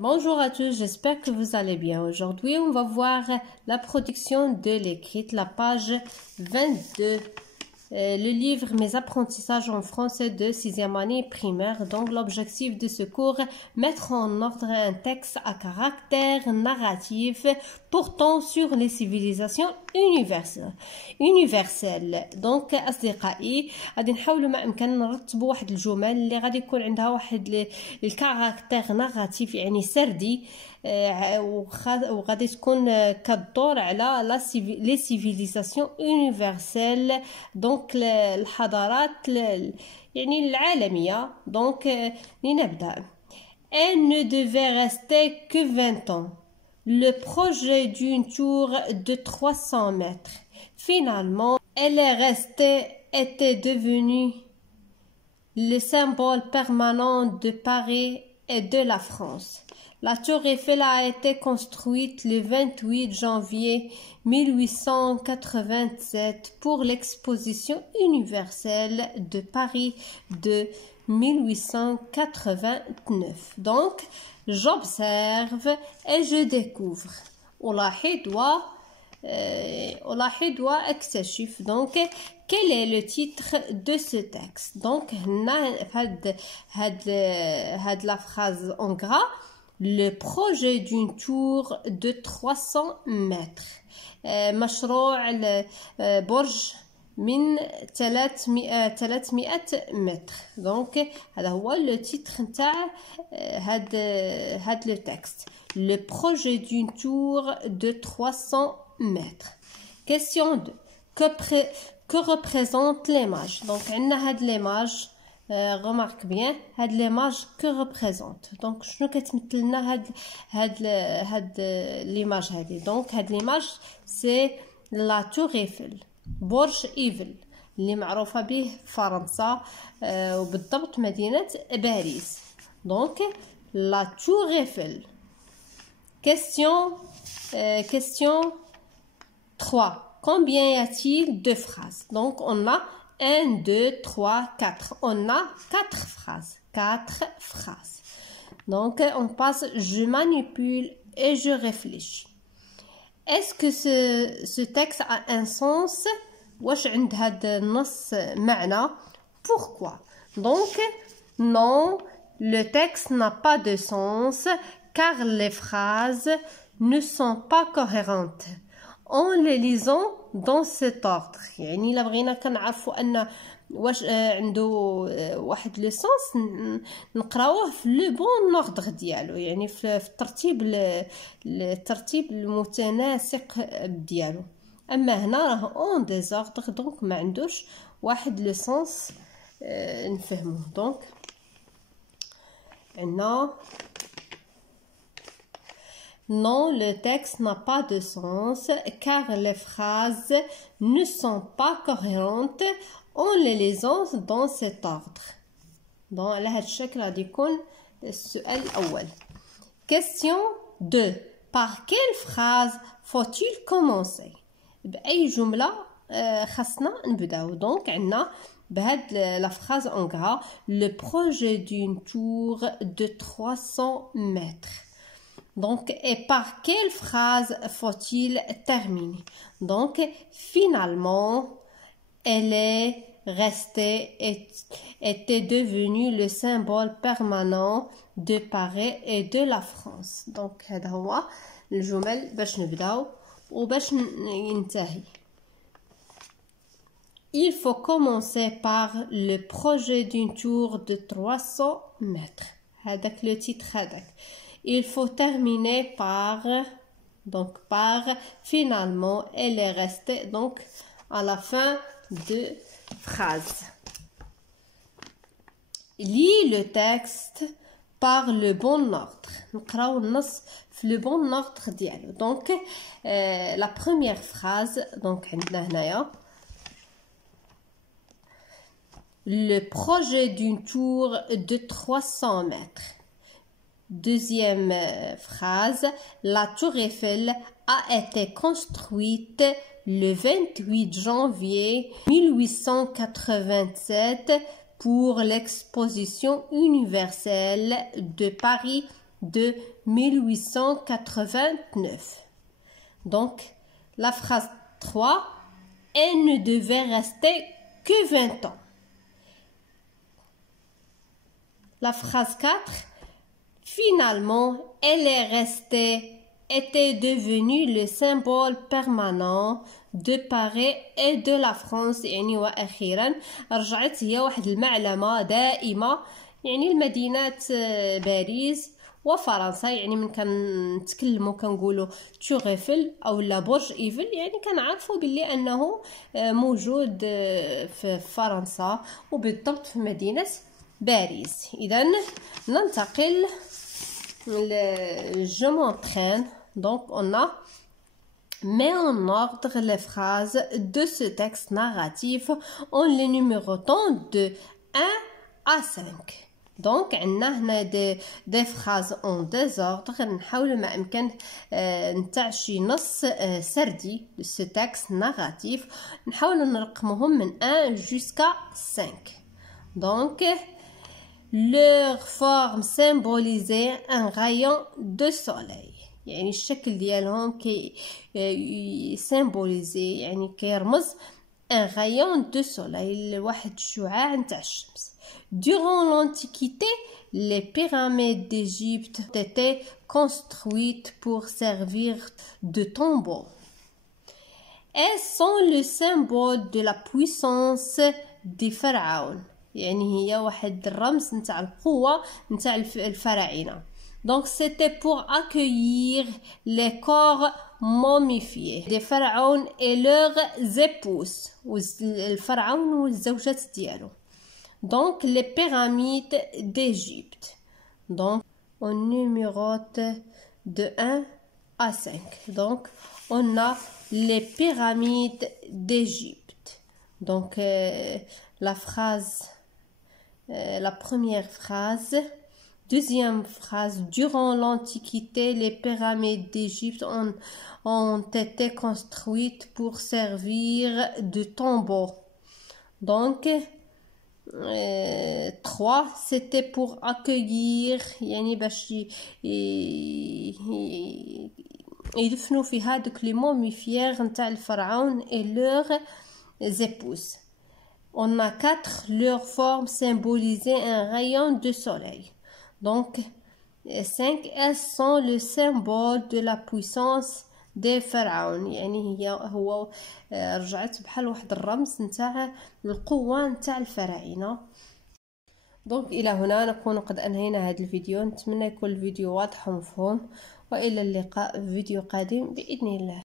Bonjour à tous, j'espère que vous allez bien. Aujourd'hui, on va voir la production de l'écrit, la page 22. Le livre Mes apprentissages en français de 6e année primaire. Donc, l'objectif de ce cours, mettre en ordre un texte à caractère narratif portant sur les civilisations universelles. Donc, أصدقائي غادي نحاولوا ما أمكن نرتبوا واحد الجمل اللي غادي يكون عندها واحد الكاركتير ناراتيف يعني سردي وغادي تكون كدور على لي سيفيليزاسيون يونيفرسيل دونك الحضارات يعني العالميه. دونك لنبدا. Elle ne devait rester que 20 ans. Le projet d'une tour de 300 mètres. Finalement, elle est restée, était devenue le symbole permanent de Paris et de la France. La tour Eiffel a été construite le 28 janvier 1887 pour l'exposition universelle de Paris de 1889. Donc, j'observe et je découvre. ألاحظ وأكتشف. Donc, quel est le titre de ce texte? Donc, had la phrase en gras. Le projet d'une tour de 300 mètres. مشروع برج من 300 متر. Donc هذا هو le titre نتاع هاد le texte. Le projet d'une tour de 300 mètres. Question 2. Que représente l'image? Donc عندنا هاد l'image. Remarque bien, هاد l'image que représente. Donc شنو كتمثل لنا هاد l'image هذه. Donc هاد l'image c'est la tour Eiffel. برج إيفل اللي معروفة به فرنسا وبالضبط مدينة باريس. Donc la tour Eiffel. Question 3. Combien y a-t-il de phrases? Donc on a 1, 2, 3, 4. On a 4 phrases. 4 phrases. Donc, on passe je manipule et je réfléchis. Est-ce que ce texte a un sens? واش عند هذا النص معنى? Pourquoi? Donc, non, le texte n'a pas de sens car les phrases ne sont pas cohérentes. En les lisant dans cet ordre. يعني إلا بغينا كنعرفوا أن واش عنده واحد لو سونس نقراوه في لو بون نوردغ ديالو يعني في الترتيب المتناسق ديالو. أما هنا راه اون ديزوردر دونك ما عندوش واحد لو سونس نفهموه. دونك عندنا Non, le texte n'a pas de sens car les phrases ne sont pas cohérentes en les lisant dans cet ordre. Donc, على هذا الشكل غادي يكون السؤال الأول. Question 2. Par quelle phrase faut-il commencer? بأي جملة خاصنا نبداو. Donc عندنا بهاد la phrase en gras. Le projet d'une tour de 300 mètres. Donc, et par quelle phrase faut-il terminer? Donc, finalement, elle est restée et était devenue le symbole permanent de Paris et de la France. Donc, هذا هو الجمل باش نبداو وباش ينتهي. Il faut commencer par le projet d'une tour de 300 mètres. هذاك le titre هذاك. Il faut terminer par, finalement, elle est restée, donc, à la fin de phrase. Lis le texte par le bon ordre. نقراو النص في le bon ordre ديالو. Donc, la première phrase, donc, عندنا هنايا. Le projet d'une tour de 300 mètres. Deuxième phrase, la tour Eiffel a été construite le 28 janvier 1887 pour l'exposition universelle de Paris de 1889. Donc, la phrase 3, elle ne devait rester que 20 ans. La phrase 4, finalement, elle est restée, était devenue le symbole permanent de Paris et de la France. يعني وأخيرا رجعت هي واحد المعلمة دائمة، يعني المدينة باريس وفرنسا. يعني من كنتكلموا كنقولوا تور ايفل او لا برج ايفل، يعني كنعرفوا باللي انه موجود في فرنسا وبالضبط في مدينة باريس. اذا ننتقل je m'entraîne. Donc on a met en ordre les phrases de ce texte narratif en les numérotant de 1 à 5. Donc عندنا هنا des phrases en désordre. نحاول ما امكن نتاع شي نص سردي ce texte narratif نحاول نرقمهم من 1 jusqu'à 5. Donc leur forme symbolisait un rayon de soleil. يعني الشكل ديالهم سيمبوليزي يعني كيرمز un rayon de soleil واحد الشعاع نتاع الشمس. Durant l'Antiquité, les pyramides d'Égypte étaient construites pour servir de tombeaux. Elles sont le symbole de la puissance des pharaons. يعني هي واحد الرمز نتاع القوة نتاع الفراعنة. Donc c'était pour accueillir les corps momifiés des pharaons et leurs épouses. الفرعون والزوجات ديالو. Donc les pyramides d'Égypte. Donc on numérote de 1 à 5. Donc on a les pyramides d'Égypte. Donc la phrase, la première phrase. Deuxième phrase, durant l'Antiquité, les pyramides d'Égypte ont été construites pour servir de tombeaux. Donc 3, c'était pour accueillir يعني باش يدفنوا في هادوك لي موميفيير نتاع الفرعون et leurs épouses. On a 4, leur forme symbolisait un rayon de soleil. Donc 5, elles sont le symbole de la puissance des pharaons. يعني هو رجعت بحال واحد الرمز نتاع القوة نتاع الفراعنة. دونك الى هنا نكون قد انهينا هذا الفيديو. نتمنى يكون الفيديو واضح ومفهوم، والى اللقاء في فيديو قادم باذن الله.